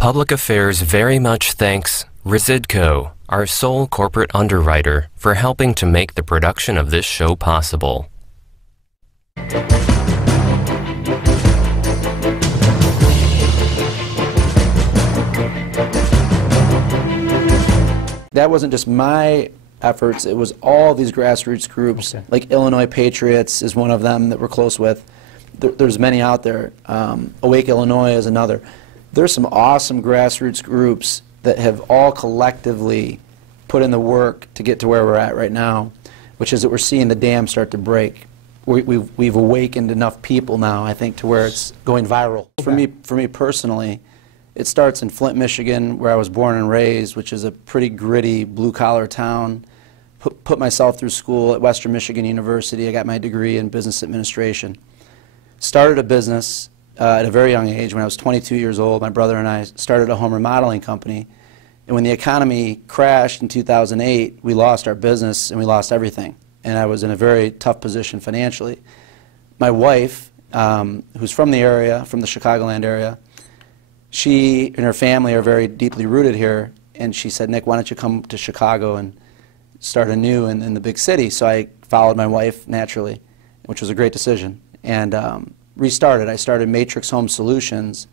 Public Affairs very much thanks Residco, our sole corporate underwriter, for helping to make the production of this show possible. That wasn't just my efforts, it was all these grassroots groups, like Illinois Patriots is one of them that we're close with. There's many out there. Awake Illinois is another. There's some awesome grassroots groups that have all collectively put in the work to get to where we're at right now, which is that we're seeing the dam start to break. We've awakened enough people now, I think, to where it's going viral. For me personally, it starts in Flint, Michigan, where I was born and raised, which is a pretty gritty blue-collar town. Put myself through school at Western Michigan University. I got my degree in business administration. Started a business at a very young age. When I was 22 years old, my brother and I started a home remodeling company. And when the economy crashed in 2008, we lost our business and we lost everything. And I was in a very tough position financially. My wife, who's from the area, from the Chicagoland area, she and her family are very deeply rooted here. And she said, Nick, why don't you come to Chicago and start anew in the big city? So I followed my wife naturally, which was a great decision. And restarted. I started Matrix Home Solutions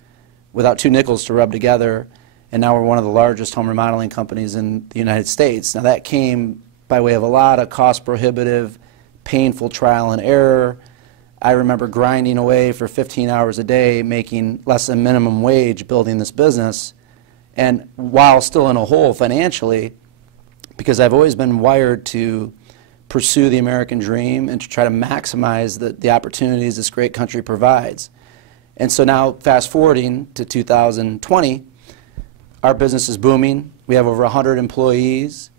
without two nickels to rub together, and now we're one of the largest home remodeling companies in the United States. Now that came by way of a lot of cost-prohibitive, painful trial and error. I remember grinding away for 15 hours a day, making less than minimum wage, building this business, and while still in a hole financially, because I've always been wired to pursue the American dream and to try to maximize the opportunities this great country provides. And so now, fast forwarding to 2020, our business is booming. We have over 100 employees.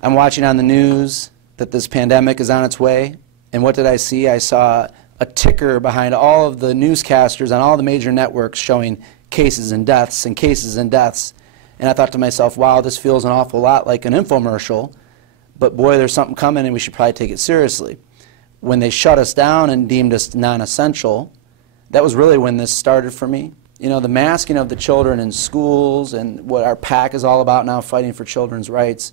I'm watching on the news that this pandemic is on its way. And what did I see? I saw a ticker behind all of the newscasters on all the major networks showing cases and deaths and cases and deaths. And I thought to myself, wow, this feels an awful lot like an infomercial. But boy, there's something coming and we should probably take it seriously. When they shut us down and deemed us non-essential, that was really when this started for me. You know, the masking of the children in schools and what our PAC is all about now, fighting for children's rights,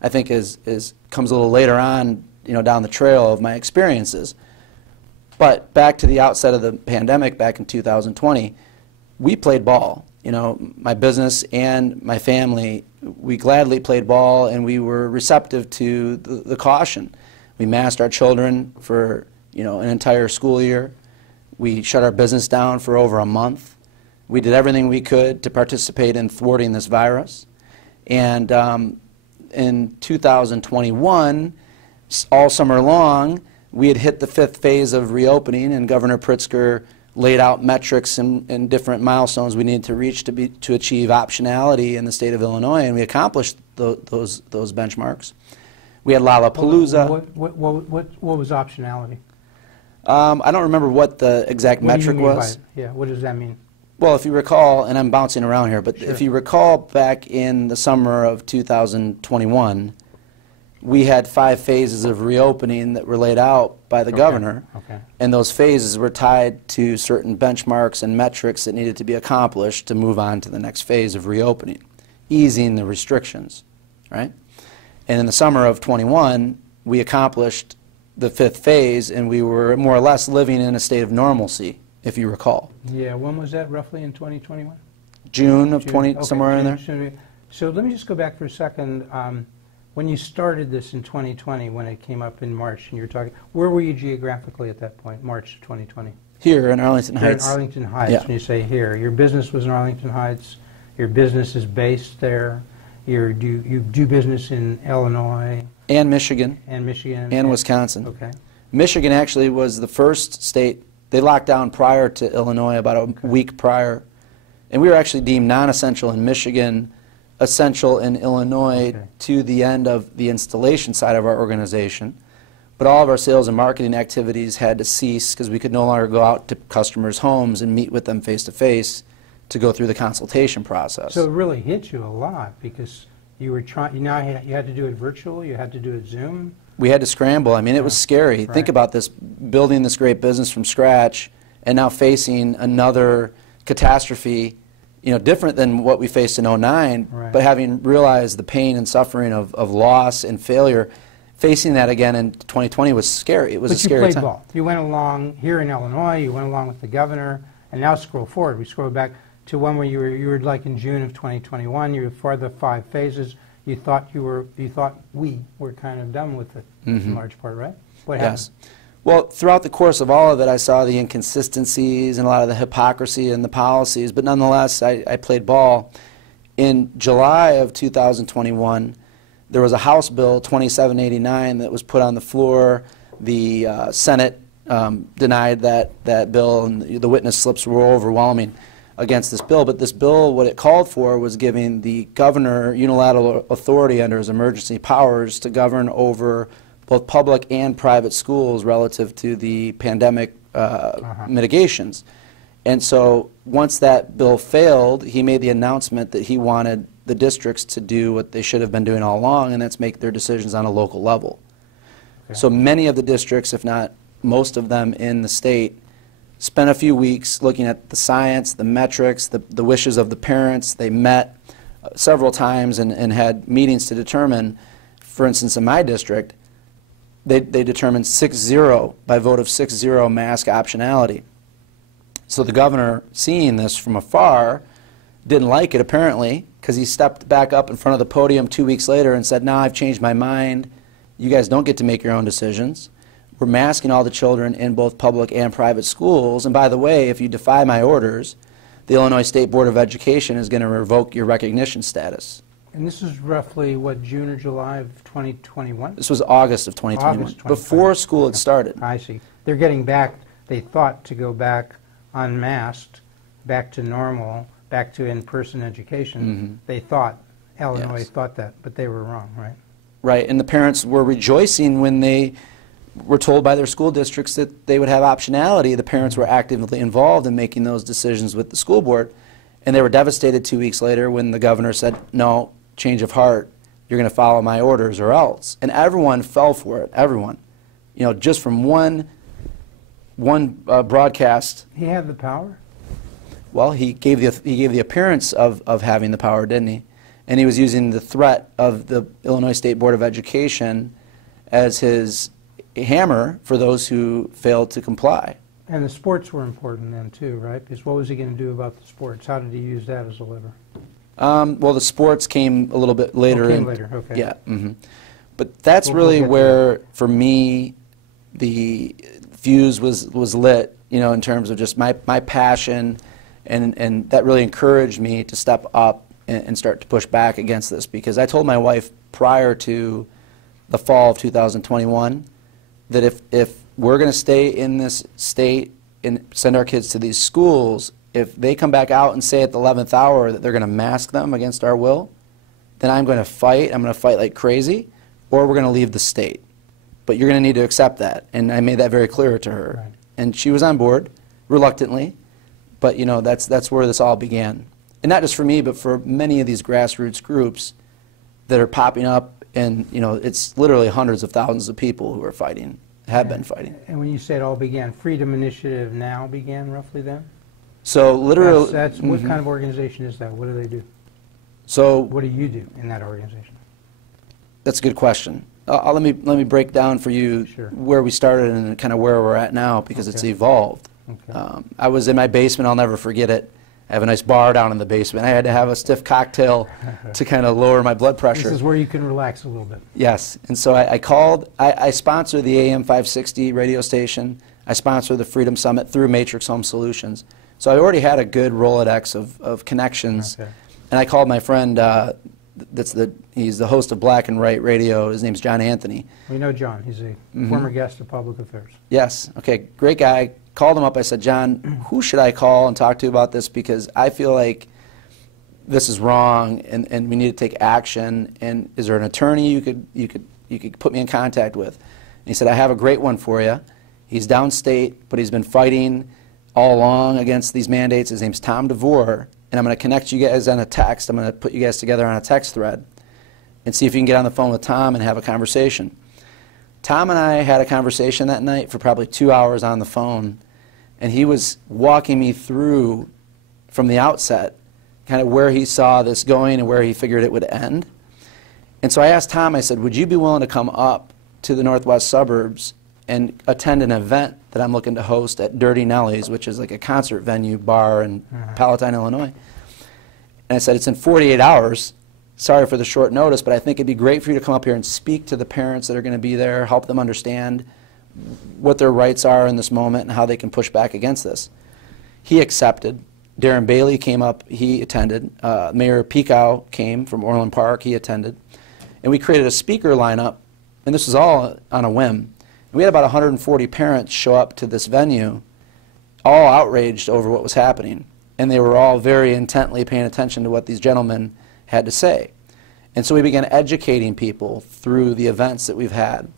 I think comes a little later on, you know, down the trail of my experiences. But back to the outset of the pandemic back in 2020, we played ball. You know, my business and my family, we gladly played ball and we were receptive to the caution. We masked our children for, you know, an entire school year. We shut our business down for over a month. We did everything we could to participate in thwarting this virus. And in 2021, all summer long, we had hit the 5th phase of reopening, and Governor Pritzker laid out metrics and different milestones we needed to reach to achieve optionality in the state of Illinois, and we accomplished those benchmarks. We had Lollapalooza. What was optionality? I don't remember what the exact metric was. Yeah, what does that mean? Well, if you recall, and I'm bouncing around here, but if you recall back in the summer of 2021, we had 5 phases of reopening that were laid out by the governor, and those phases were tied to certain benchmarks and metrics that needed to be accomplished to move on to the next phase of reopening, easing the restrictions, right? And in the summer of 21, we accomplished the 5th phase, and we were more or less living in a state of normalcy, if you recall. Yeah, when was that roughly in 2021? June of 20, somewhere in there. So let me just go back for a second. When you started this in 2020, when it came up in March, and you were talking, where were you geographically at that point, March of 2020? Here in Arlington Heights. Here in Arlington Heights, yeah. When you say here. Your business was in Arlington Heights, your business is based there, you do business in Illinois. And Michigan. And Michigan. And Wisconsin. Okay. Michigan actually was the first state, they locked down prior to Illinois, about a week prior. And we were actually deemed non-essential in Michigan, essential in Illinois to the end of the installation side of our organization. But all of our sales and marketing activities had to cease because we could no longer go out to customers' homes and meet with them face-to-face to go through the consultation process. So it really hit you a lot because you were trying, you had to do it virtual, you had to do it Zoom. We had to scramble. I mean, it was scary. Think about this, building this great business from scratch and now facing another catastrophe different than what we faced in '09, Right. but having realized the pain and suffering of loss and failure, facing that again in 2020 was scary. It was a scary But you played time. ball. You went along here in Illinois, you went along with the governor, and now scroll forward. We scroll back to when you were like in June of 2021, you were for the 5 phases. You thought we were kind of done with it in large part, right? What happened? Yes. Well, throughout the course of all of it, I saw the inconsistencies and a lot of the hypocrisy in the policies, but nonetheless, I played ball. In July of 2021, there was a House Bill 2789 that was put on the floor. The Senate denied that bill, and the witness slips were overwhelming against this bill. But this bill, what it called for was giving the governor unilateral authority under his emergency powers to govern over both public and private schools relative to the pandemic mitigations. And so once that bill failed, he made the announcement that he wanted the districts to do what they should have been doing all along, and that's make their decisions on a local level. Okay. So many of the districts, if not most of them in the state, spent a few weeks looking at the science, the metrics, the wishes of the parents. They met several times and had meetings to determine, for instance, in my district, they determined 6-0, by vote of 6-0, mask optionality. So the governor, seeing this from afar, didn't like it apparently, because he stepped back up in front of the podium 2 weeks later and said, "No, I've changed my mind. You guys don't get to make your own decisions. We're masking all the children in both public and private schools. And by the way, if you defy my orders, the Illinois State Board of Education is going to revoke your recognition status." And this is roughly, what, June or July of 2021? This was August of 2021, August 2021. before school had started. I see. They're getting back, they thought, to go back unmasked, back to normal, back to in-person education. They thought, Illinois Yes. thought that, but they were wrong, right? Right, and the parents were rejoicing when they were told by their school districts that they would have optionality. The parents were actively involved in making those decisions with the school board, and they were devastated 2 weeks later when the governor said, "No, change of heart, you're going to follow my orders or else." And everyone fell for it, everyone. Just from one broadcast. He had the power? Well, he gave the appearance of having the power, didn't he? And he was using the threat of the Illinois State Board of Education as his hammer for those who failed to comply. And the sports were important then too, right? Because what was he going to do about the sports? How did he use that as a lever? Well, the sports came a little bit later. Came later, okay. Yeah. But that's We'll really get to where, for me, the fuse was lit, in terms of just my passion, and that really encouraged me to step up and start to push back against this, because I told my wife prior to the fall of 2021 that if we're going to stay in this state and send our kids to these schools, if they come back out and say at the 11th hour that they're going to mask them against our will, then I'm going to fight. I'm going to fight like crazy, or we're going to leave the state. But you're going to need to accept that. And I made that very clear to her. Right. And she was on board, reluctantly. But, that's where this all began. And not just for me, but for many of these grassroots groups that are popping up. And, it's literally hundreds of thousands of people who are fighting, have been fighting. And when you say it all began, Freedom Initiative Now began roughly then? So literally... That's what kind of organization is that? What do they do? So What do you do in that organization? that's a good question. Let me break down for you Sure. where we started and kind of where we're at now, because it's Okay. evolved. Okay. I was in my basement. I'll never forget it. I have a nice bar down in the basement. I had to have a stiff cocktail to kind of lower my blood pressure. This is where you can relax a little bit. Yes, and so I called. I sponsor the AM 560 radio station. I sponsor the Freedom Summit through Matrix Home Solutions. So I already had a good Rolodex of connections. Okay. And I called my friend, he's the host of Black and White Radio. His name's John Anthony. We know John. He's a former guest of Public Affairs. Yes, okay, great guy. Called him up. I said, "John, who should I call and talk to about this? Because I feel like this is wrong, and we need to take action. And is there an attorney you could put me in contact with?" And he said, "I have a great one for you. He's downstate, but he's been fighting all along against these mandates. His name's Tom DeVore, and I'm going to connect you guys on a text. I'm going to put you guys together on a text thread and see if you can get on the phone with Tom and have a conversation." Tom and I had a conversation that night for probably 2 hours on the phone, and he was walking me through from the outset kind of where he saw this going and where he figured it would end. And so I asked Tom, I said, would you be willing to come up to the northwest suburbs and attend an event that I'm looking to host at Dirty Nelly's, which is like a concert venue bar in Palatine, Illinois. And I said, it's in 48 hours. Sorry for the short notice, but I think it'd be great for you to come up here and speak to the parents that are going to be there, help them understand what their rights are in this moment and how they can push back against this. He accepted. Darren Bailey came up, he attended. Mayor Pekau came from Orland Park, he attended. And we created a speaker lineup, and this was all on a whim. We had about 140 parents show up to this venue, all outraged over what was happening. And they were all very intently paying attention to what these gentlemen had to say. And so we began educating people through the events that we've had,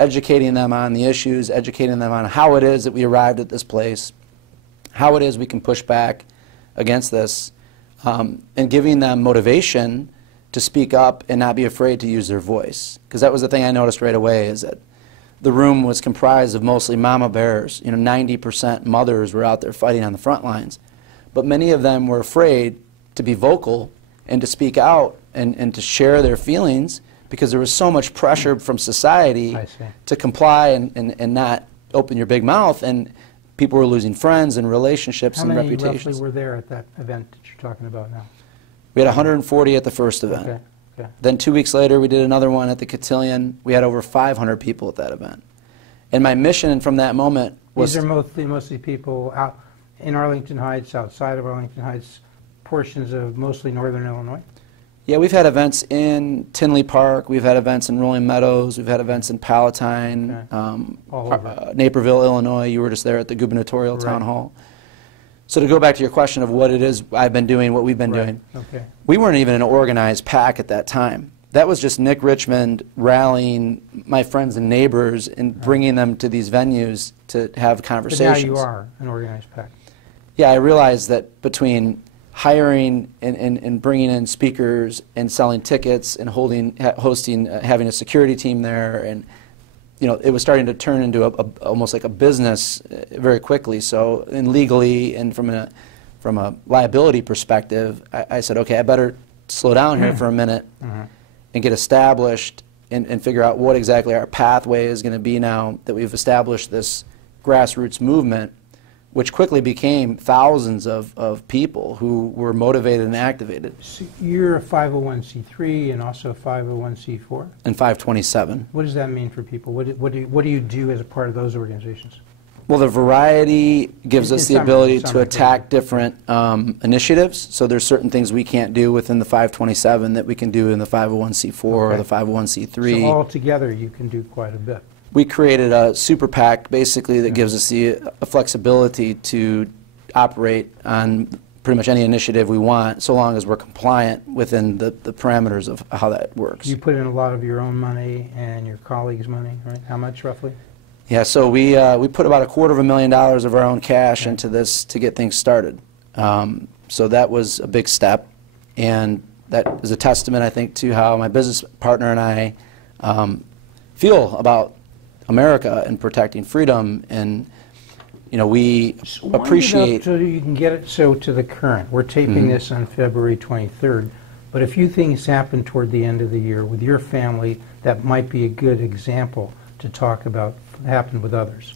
educating them on the issues, educating them on how it is that we arrived at this place, how it is we can push back against this, and giving them motivation to speak up and not be afraid to use their voice. Because that was the thing I noticed right away, is that the room was comprised of mostly mama bears. 90% mothers were out there fighting on the front lines. But many of them were afraid to be vocal and to speak out and to share their feelings because there was so much pressure from society to comply and not open your big mouth. And people were losing friends and relationships and reputations. How many roughly were there at that event that you're talking about now? We had 140 at the first event. Okay. Okay. Then 2 weeks later, we did another one at the Cotillion. We had over 500 people at that event. And my mission from that moment was... These are mostly people out in Arlington Heights, outside of Arlington Heights, portions of mostly northern Illinois? Yeah, we've had events in Tinley Park. We've had events in Rolling Meadows. We've had events in Palatine, Naperville, Illinois. You were just there at the gubernatorial town hall. So to go back to your question of what it is I've been doing, what we've been doing, we weren't even an organized PAC at that time. That was just Nick Richmond rallying my friends and neighbors and bringing them to these venues to have conversations. But now you are an organized PAC. Yeah, I realized that between hiring and bringing in speakers and selling tickets and hosting, having a security team there, and it was starting to turn into almost like a business very quickly. So, and legally and from a liability perspective, I said, okay, I better slow down here for a minute and get established and figure out what exactly our pathway is going to be now that we've established this grassroots movement, which quickly became thousands of people who were motivated and activated. So you're a 501c3 and also a 501c4? And 527. What does that mean for people? What do you do as a part of those organizations? Well, the variety gives us the ability to attack different initiatives. So there's certain things we can't do within the 527 that we can do in the 501c4 or the 501c3. So all together you can do quite a bit. We created a super PAC basically that gives us the flexibility to operate on pretty much any initiative we want, so long as we're compliant within the parameters of how that works. You put in a lot of your own money and your colleagues' money, right? How much roughly? Yeah, so we put about $250,000 of our own cash into this to get things started. So that was a big step, and that is a testament, I think, to how my business partner and I feel about America and protecting freedom, and we appreciate. So you can get it to the current. We're taping this on February 23rd, but a few things happened toward the end of the year with your family that might be a good example to talk about happened with others.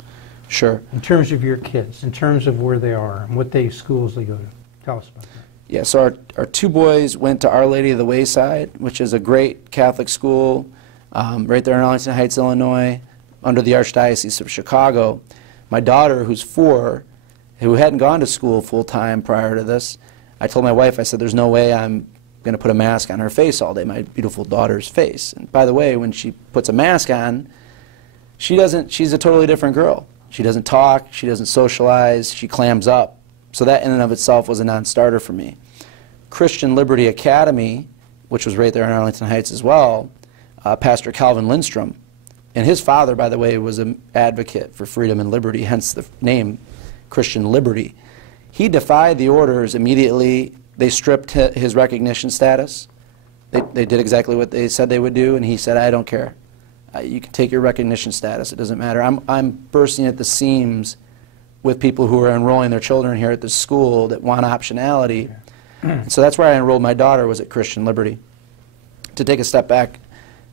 Sure. In terms of your kids, in terms of where they are and what schools they go to. Tell us about that. Yeah, so our two boys went to Our Lady of the Wayside, which is a great Catholic school right there in Arlington Heights, Illinois, under the Archdiocese of Chicago. My daughter, who's 4, who hadn't gone to school full-time prior to this, I told my wife, I said, there's no way I'm going to put a mask on her face all day, my beautiful daughter's face. And by the way, when she puts a mask on, she's a totally different girl. She doesn't talk, she doesn't socialize, she clams up. So that in and of itself was a non-starter for me. Christian Liberty Academy, which was right there in Arlington Heights as well, Pastor Calvin Lindstrom, and his father, by the way, was an advocate for freedom and liberty, hence the name Christian Liberty. He defied the orders immediately. They stripped his recognition status. They did exactly what they said they would do, and he said, I don't care. You can take your recognition status. It doesn't matter. I'm bursting at the seams with people who are enrolling their children here at this school that want optionality. So that's where I enrolled my daughter, was at Christian Liberty. To take a step back,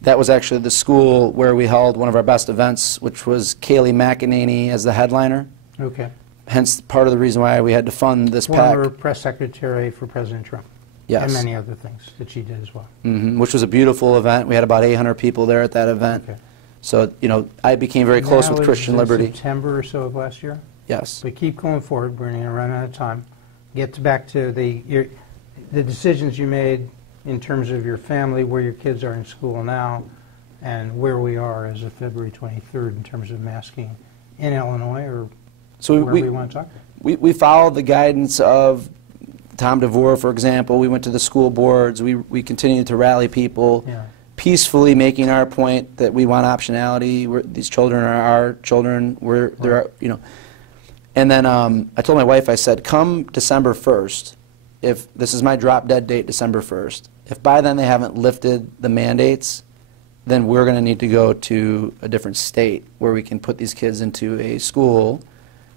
that was actually the school where we held one of our best events, which was Kayleigh McEnany as the headliner. Okay. Hence part of the reason why we had to fund this Former PAC. press secretary for President Trump. Yes. And many other things that she did as well. Which was a beautiful event. We had about 800 people there at that event. Okay. So, you know, I became very close That with was Christian in Liberty. September or so of last year? Yes. But keep going forward. We're going to run out of time. Get back to the decisions you made in terms of your family, where your kids are in school now, and where we are as of February 23rd in terms of masking in Illinois or So wherever we want to talk. We followed the guidance of Tom DeVore, for example. We went to the school boards. We continued to rally people, peacefully making our point that we want optionality. These children are our children. You know. And then I told my wife, I said, come December 1st, if this is my drop dead date, December 1st, if by then they haven't lifted the mandates, then we're going to need to go to a different state where we can put these kids into a school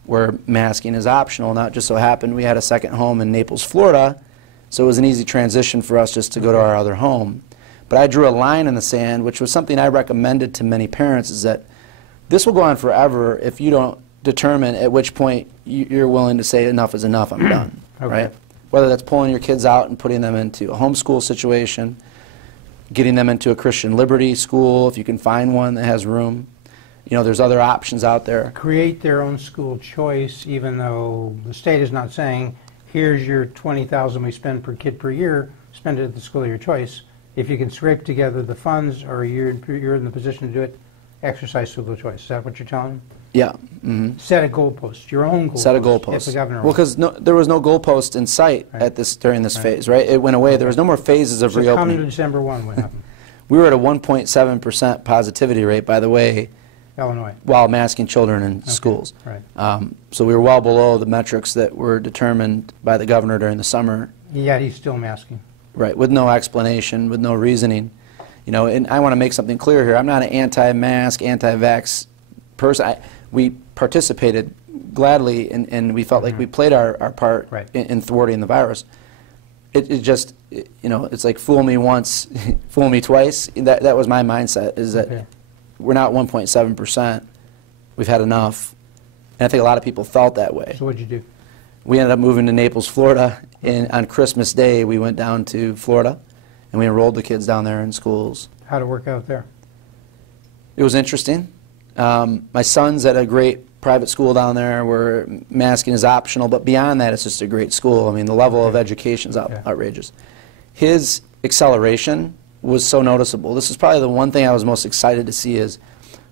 where masking is optional. Now, it just so happened we had a second home in Naples, Florida, so it was an easy transition for us just to go to our other home. But I drew a line in the sand, which was something I recommended to many parents, is that this will go on forever if you don't determine at which point you're willing to say enough is enough, I'm done, right? Whether that's pulling your kids out and putting them into a homeschool situation, getting them into a Christian Liberty school, if you can find one that has room. You know, there's other options out there. Create their own school choice, even though the state is not saying, here's your $20,000 we spend per kid per year, spend it at the school of your choice. If you can scrape together the funds or you're in the position to do it, exercise school choice. Is that what you're telling them? Yeah. Set a goalpost, your own goalpost. Set a goalpost. If the governor well, because there was no goalpost in sight at during this phase, right? It went away. There was no more phases of reopening. Come to December 1, what happened? We were at a 1.7% positivity rate, by the way, Illinois. while masking children in schools. Right. So we were well below the metrics that were determined by the governor during the summer. Yet he's still masking. Right, with no explanation, with no reasoning. You know, and I want to make something clear here. I'm not an anti-mask, anti-vax person. We participated gladly, and we felt like we played our part in thwarting the virus. It just, you know, it's like fool me once, fool me twice. That was my mindset, is that we're not 1.7%. We've had enough. And I think a lot of people felt that way. So what'd you do? We ended up moving to Naples, Florida, and on Christmas Day we went down to Florida, and we enrolled the kids down there in schools. How'd it work out there? It was interesting. My son's at a great private school down there where masking is optional, but beyond that, it's just a great school. I mean, the level of education is outrageous. His acceleration was so noticeable. This is probably the one thing I was most excited to see is,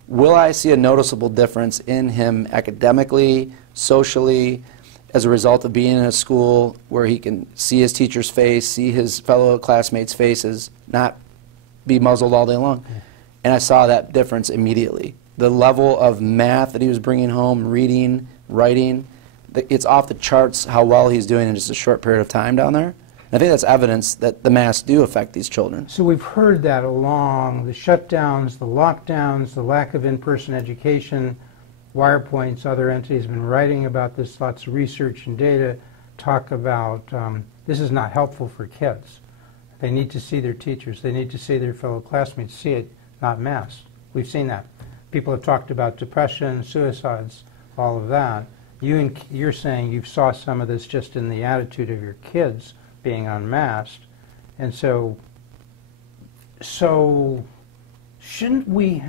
will I see a noticeable difference in him academically, socially, as a result of being in a school where he can see his teacher's face, see his fellow classmates' faces, not be muzzled all day long. And I saw that difference immediately. The level of math that he was bringing home, reading, writing, it's off the charts how well he's doing in just a short period of time down there. And I think that's evidence that the masks do affect these children. So we've heard that along the shutdowns, the lockdowns, the lack of in-person education. Wirepoint's other entities have been writing about this, lots of research and data talk about this is not helpful for kids. They need to see their teachers. They need to see their fellow classmates, see it, not masked. We've seen that. People have talked about depression, suicides, all of that. You're saying you saw some of this just in the attitude of your kids being unmasked. And so shouldn't we,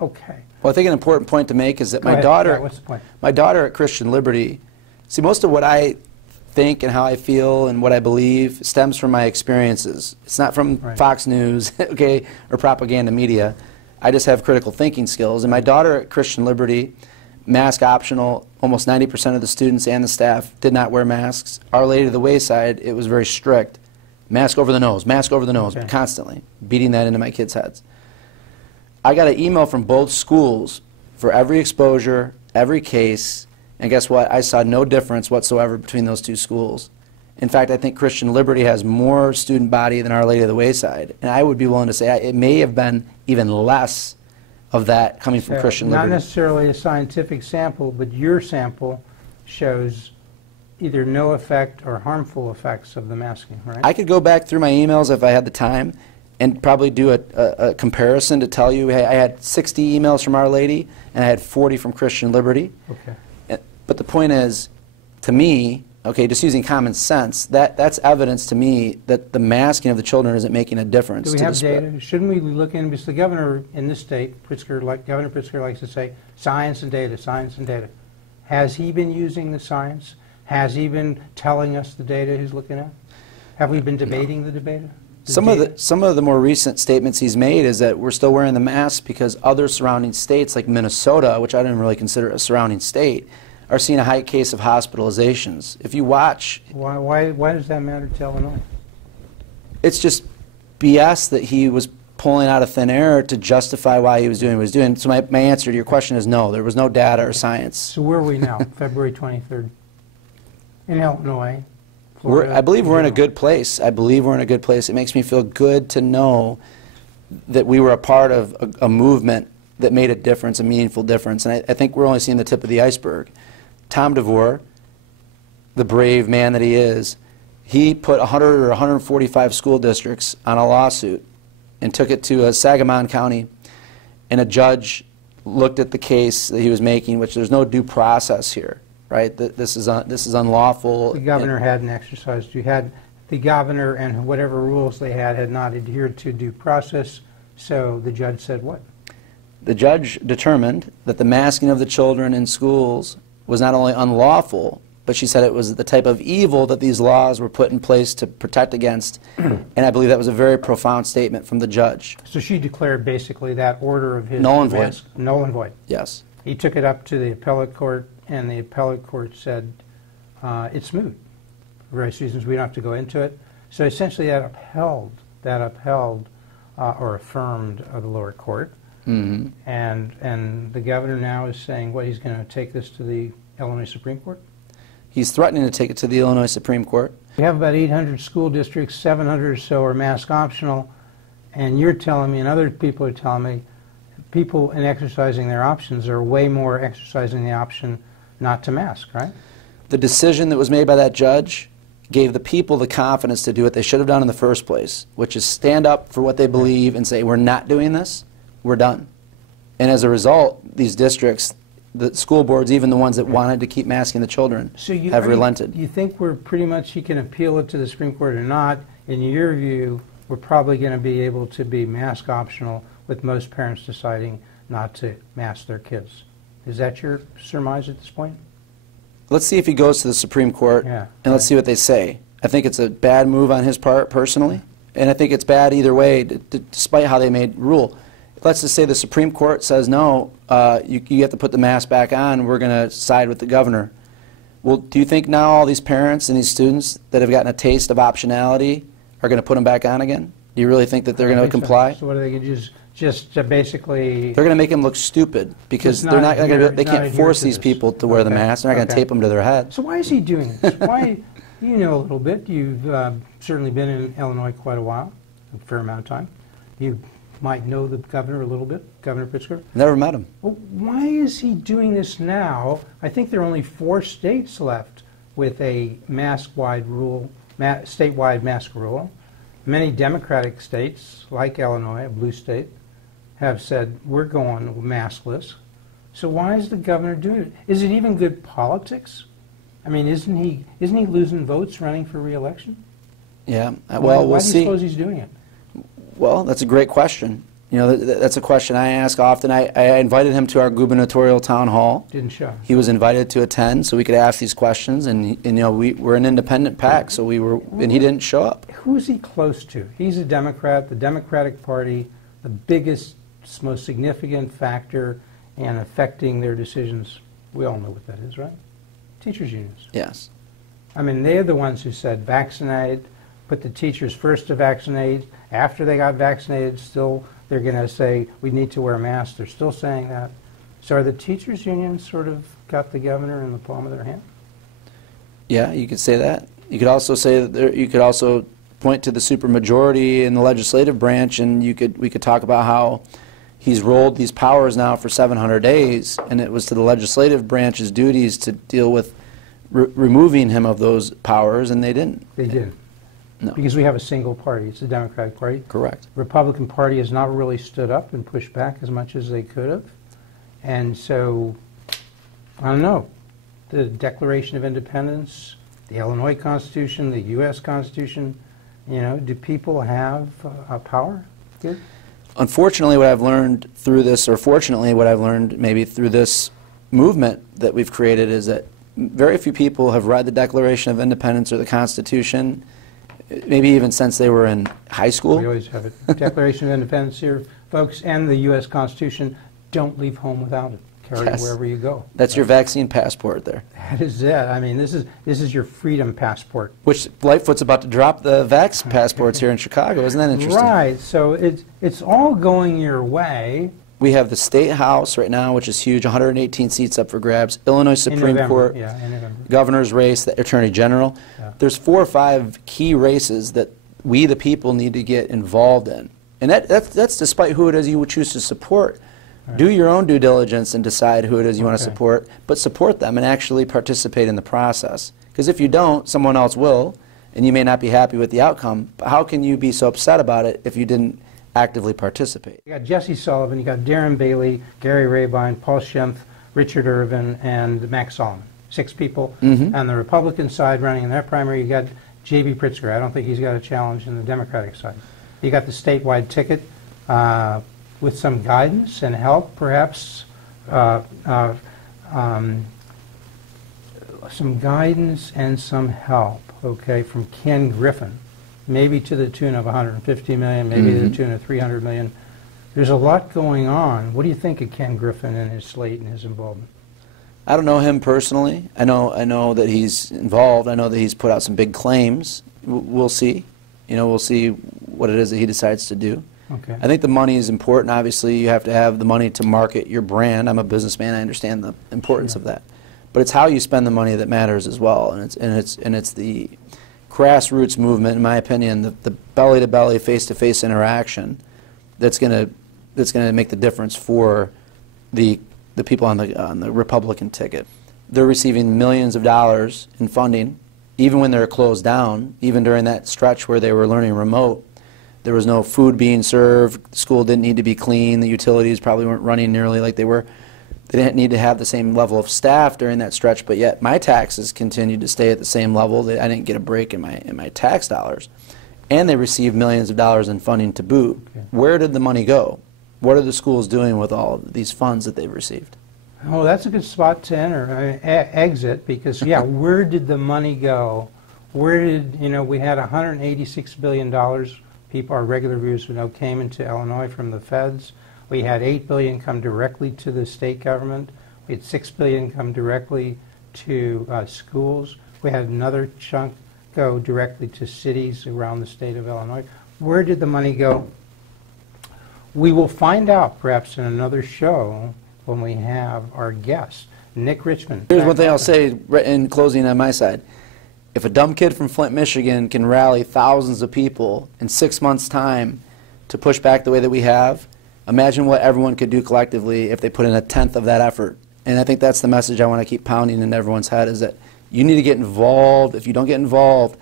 okay. Well, I think an important point to make is that What's the point? My daughter at Christian Liberty, see, most of what I think and how I feel and what I believe stems from my experiences. It's not from Fox News, okay, or propaganda media. I just have critical thinking skills. And my daughter at Christian Liberty, mask optional, almost 90% of the students and the staff did not wear masks. Our Lady of the Wayside, it was very strict. Mask over the nose, constantly, beating that into my kids' heads. I got an email from both schools for every exposure, every case, and guess what? I saw no difference whatsoever between those two schools. In fact, I think Christian Liberty has more student body than Our Lady of the Wayside. And I would be willing to say it may have been even less of that coming from Christian Liberty. Not necessarily a scientific sample, but your sample shows either no effect or harmful effects of the masking, right? I could go back through my emails if I had the time and probably do a comparison to tell you, hey, I had 60 emails from Our Lady and I had 40 from Christian Liberty. Okay. But the point is, to me, okay, just using common sense, that's evidence to me that the masking of the children isn't making a difference. Do we have data? Shouldn't we look in, because the governor in this state, Governor Pritzker likes to say, science and data, science and data. Has he been using the science? Has he been telling us the data he's looking at? Have we been debating the data? Some of the more recent statements he's made is that we're still wearing the mask because other surrounding states like Minnesota, which I don't really consider a surrounding state, are seeing a high case of hospitalizations. If you watch... Why does that matter to Illinois? It's just BS that he was pulling out of thin air to justify why he was doing what he was doing. So my answer to your question is no, there was no data or science. So where are we now, February 23rd? In Illinois, Florida, I believe we're in a good place. I believe we're in a good place. It makes me feel good to know that we were a part of a movement that made a difference, a meaningful difference. And I think we're only seeing the tip of the iceberg. Tom DeVore, the brave man that he is, he put 100 or 145 school districts on a lawsuit and took it to Sangamon County, and a judge looked at the case that he was making, which there's no due process here. Right? This is unlawful. The governor hadn't exercised. You had the governor and whatever rules they had not adhered to due process. So the judge said what? The judge determined that the masking of the children in schools was not only unlawful, but she said it was the type of evil that these laws were put in place to protect against. And I believe that was a very profound statement from the judge. So she declared basically that order of his null and void. Null and void. Yes. He took it up to the appellate court, and the appellate court said it's moot for various reasons. We don't have to go into it. So essentially that upheld or affirmed the lower court. Mm-hmm. And the governor now is saying what, he's going to take this to the Illinois Supreme Court? He's threatening to take it to the Illinois Supreme Court. We have about 800 school districts, 700 or so are mask optional, and you're telling me, and other people are telling me, people in exercising their options are way more exercising the option not to mask, right? The decision that was made by that judge gave the people the confidence to do what they should have done in the first place, which is stand up for what they believe and say, we're not doing this, we're done. And as a result, these districts, the school boards, even the ones that wanted to keep masking the children, have relented. You think we're pretty much, he can appeal it to the Supreme Court or not? In your view, we're probably going to be able to be mask optional with most parents deciding not to mask their kids. Is that your surmise at this point? Let's see if he goes to the Supreme Court, and let's see what they say. I think it's a bad move on his part, personally, and I think it's bad either way, despite how they made rule. Let's just say the Supreme Court says, no, you have to put the mask back on, we're going to side with the governor. Well, do you think now all these parents and these students that have gotten a taste of optionality are going to put them back on again? Do you really think that they're going to comply? So what are they going to do? Just basically... They're going to make them look stupid because they're not going to. They can't force these people to wear the mask. They're not going to tape them to their head. So why is he doing this? Why? You know a little bit. You've certainly been in Illinois quite a while, a fair amount of time. You might know the governor a little bit, Governor Pritzker. Never met him. Well, why is he doing this now? I think there are only 4 states left with a mask-wide rule, statewide mask rule. Many Democratic states, like Illinois, a blue state, have said, we're going maskless. So why is the governor doing it? Is it even good politics? I mean, isn't he losing votes running for re-election? Yeah, well, we'll see. Why do you suppose he's doing it? Well, that's a great question. You know, that's a question I ask often. I invited him to our gubernatorial town hall. Didn't show. He was invited to attend so we could ask these questions, and you know, we're an independent PAC, so and he didn't show up. Who is he close to? He's a Democrat, the Democratic Party, the biggest, most significant factor in affecting their decisions. We all know what that is, right? Teachers' unions. Yes. I mean, they're the ones who said vaccinate, put the teachers first to vaccinate. After they got vaccinated, still they're going to say we need to wear masks. They're still saying that. So are the teachers' unions sort of got the governor in the palm of their hand? Yeah, you could say that. You could also say that you could also point to the supermajority in the legislative branch, and we could talk about how he's rolled these powers now for 700 days, and it was to the legislative branch's duties to deal with removing him of those powers, and they didn't. They didn't. No. Because we have a single party. It's the Democratic Party. Correct. The Republican Party has not really stood up and pushed back as much as they could have. And so, I don't know, the Declaration of Independence, the Illinois Constitution, the U.S. Constitution, you know, do people have power here? Unfortunately, what I've learned through this, or fortunately what I've learned maybe through this movement that we've created, is that very few people have read the Declaration of Independence or the Constitution, maybe even since they were in high school. We always have it. Declaration of Independence here, folks, and the U.S. Constitution. Don't leave home without it. Carry it wherever you go. That's your vaccine passport there. That is it. I mean, this is your freedom passport. Which Lightfoot's about to drop the vax passports here in Chicago. Isn't that interesting? Right. So it's all going your way. We have the State House right now, which is huge, 118 seats up for grabs. Illinois Supreme Court, yeah, in November. Governor's race, the Attorney General. Yeah. There's 4 or 5 key races that we, the people, need to get involved in. And that's despite who it is you would choose to support. Right. Do your own due diligence and decide who it is you want to support, but support them and actually participate in the process. Because if you don't, someone else will, and you may not be happy with the outcome. But how can you be so upset about it if you didn't actively participate? You got Jesse Sullivan, you got Darren Bailey, Gary Rabine, Paul Schimpf, Richard Irvin, and Max Solomon. 6 people. On the Republican side running in that primary, you got J.B. Pritzker. I don't think he's got a challenge in the Democratic side. You got the statewide ticket with some guidance and help, perhaps some guidance and some help, okay, from Ken Griffin, maybe to the tune of $150 million, maybe to the tune of $300 million. There's a lot going on. What do you think of Ken Griffin and his slate and his involvement? I don't know him personally. I know that he's involved. I know that he's put out some big claims. We'll see. You know, we'll see what it is that he decides to do. Okay. I think the money is important. Obviously, you have to have the money to market your brand. I'm a businessman. I understand the importance of that. But it's how you spend the money that matters as well. And it's the grassroots movement, in my opinion, the belly-to-belly, face-to-face interaction that's going to make the difference for the people on the Republican ticket. They're receiving millions of dollars in funding, even when they're closed down, even during that stretch where they were learning remote. There was no food being served. The school didn't need to be clean. The utilities probably weren't running nearly like they were. They didn't need to have the same level of staff during that stretch, but yet my taxes continued to stay at the same level. I didn't get a break in my tax dollars. And they received millions of dollars in funding to boot. Okay. Where did the money go? What are the schools doing with all of these funds that they've received? Oh, that's a good spot to enter, exit, because, yeah, where did the money go? Where did, you know, we had $186 billion, people, our regular viewers would know, came into Illinois from the feds. We had $8 billion come directly to the state government. We had $6 billion come directly to schools. We had another chunk go directly to cities around the state of Illinois. Where did the money go? We will find out perhaps in another show when we have our guest, Nick Richmond. Here's one thing I'll say in closing on my side. If a dumb kid from Flint, Michigan can rally thousands of people in 6 months' time to push back the way that we have, imagine what everyone could do collectively if they put in a tenth of that effort. And I think that's the message I want to keep pounding in everyone's head, is that you need to get involved. If you don't get involved,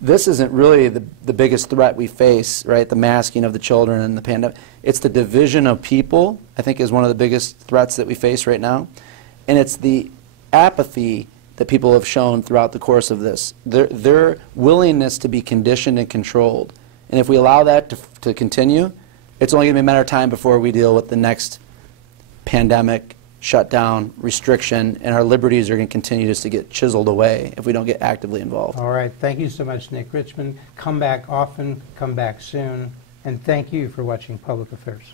this isn't really the biggest threat we face, right? The masking of the children and the pandemic. It's the division of people, I think, is one of the biggest threats that we face right now. And it's the apathy that people have shown throughout the course of this. Their willingness to be conditioned and controlled. And if we allow that to continue, it's only going to be a matter of time before we deal with the next pandemic, shutdown, restriction, and our liberties are going to continue just to get chiseled away if we don't get actively involved. All right. Thank you so much, Nick Richmond. Come back often, come back soon, and thank you for watching Public Affairs.